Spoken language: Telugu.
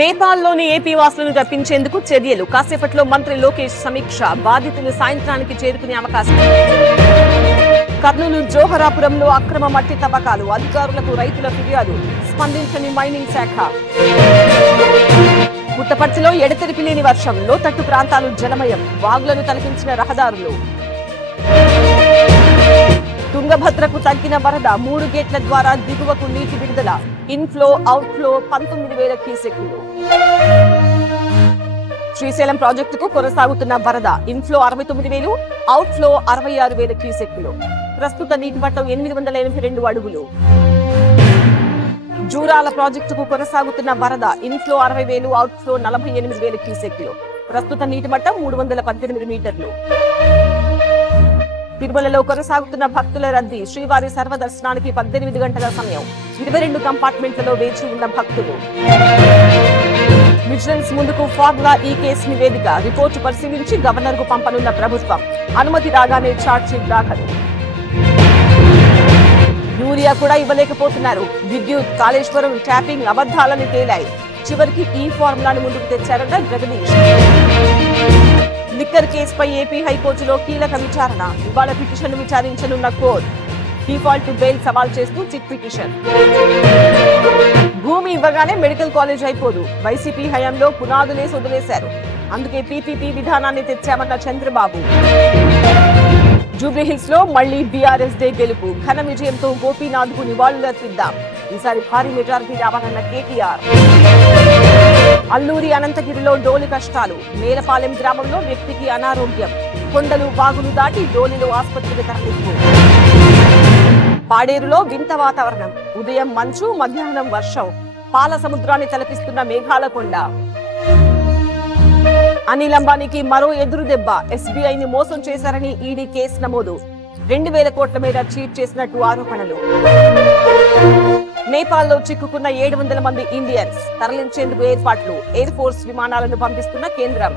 నేపాల్లోని ఏపీ వాసులను రప్పించేందుకు చర్యలు. కాసేపట్లో మంత్రి లోకేష్ సమీక్ష. బాధితులు సాయంత్రానికి చేరుకునే అవకాశం. కర్నూలు జోహరాపురంలో అక్రమ మట్టి తవ్వకాలు. అధికారులకు రైతుల ఫిర్యాదు. స్పందించని మైనింగ్ శాఖ. పుట్టపర్తిలో ఎడతెరిపి లేని వర్షం. లోతట్టు ప్రాంతాలు జలమయం. వాగులను తలపించిన రహదారులు. తుంగభద్రకు తగ్గిన వరద. 3 గేట్ల ద్వారా దిగువకు నీటి విడుదల. Inflow outflow 19,000 క్యూసెక్కులు. శ్రీశైలం ప్రాజెక్టుకు కొనసాగుతున్న వరద. Inflow 69,000, outflow 66,000 క్యూసెక్కులు. ప్రస్తుత నీటి మట్టం 882 అడుగులు. జూరాల ప్రాజెక్టుకు కొనసాగుతున్న వరద. Inflow 60,000, outflow 48,000 క్యూసెక్కులు. ప్రస్తుత నీటి మట్టం 318 మీటర్లు. తిరుమలలో కొనసాగుతున్న భక్తుల రద్దీ. శ్రీవారి సర్వదర్శనానికి 18 గంటల సమయం. 22 కంపార్ట్మెంట్లలో వేచి ఉన్న భక్తులు. విజిలెన్స్ ముందుకు ఫార్ములా ఈ కేసు నివేదిక. రిపోర్టు పరిశీలించి గవర్నర్ కు పంపనున్న ప్రభుత్వం. అనుమతి రాగానే ఛార్జ్షీట్ దాఖలు. యూరియా కూడా ఇవ్వలేకపోతున్నారు. విద్యుత్, కాళేశ్వరం ట్యాపింగ్ అబద్ధాలని తేలాయి. చివరికి ఈ ఫార్ములాను ముందుకు తెచ్చారన్న జగదీష్. లిక్కర్ కేసుపై ఏపీ హైకోర్టులో కీలక విచారణ. ఇవాళ పిటిషన్ విచారించనున్న కోర్టు. డిఫాల్ట్ బెయిల్ సవాల్ చేస్తూ చిట్ పిటిషన్. భూమి ఇవ్వగానే మెడికల్ కాలేజ్ అయిపోదు. వైసీపీ హయాంలో పునాదులేసి వదిలేశారు. అందుకే పీపీపీ విధానాన్ని తెచ్చామన్న చంద్రబాబు. జూబ్లీహిల్స్ లో మళ్లీ బీఆర్ఎస్ దే గెలుపు. ఘన విజయంతో గోపీనాథ్ కు నివాళులర్పిద్దాం. ఈసారి భారీ మెజారిటీ రావాలన్న కేటీఆర్. అల్లూరి అనంతగిరిలో డోలి కష్టాలు. నేలపాలెం గ్రామంలో వ్యక్తికి అనారోగ్యం. కొండలు వాగులు దాటి డోలిలో ఆసుపత్రికి తరలింపు. పాడేరులో వింత వాతావరణం. ఉదయం మంచు, మధ్యాహ్నం వర్షం. పాల సముద్రాన్ని తలపిస్తున్న మేఘాల కొండ. అనిల్ అంబానీకి మరో ఎదురు దెబ్బ. ఎస్బీఐని మోసం చేశారని ఈడీ కేసు నమోదు. 2,000 కోట్ల మేర చీట్ చేసినట్టు ఆరోపణలు. నేపాల్లో చిక్కుకున్న 700 మంది ఇండియన్స్ తరలించేందుకు ఏర్పాట్లు. ఎయిర్ ఫోర్స్ విమానాలను పంపిస్తున్న కేంద్రం.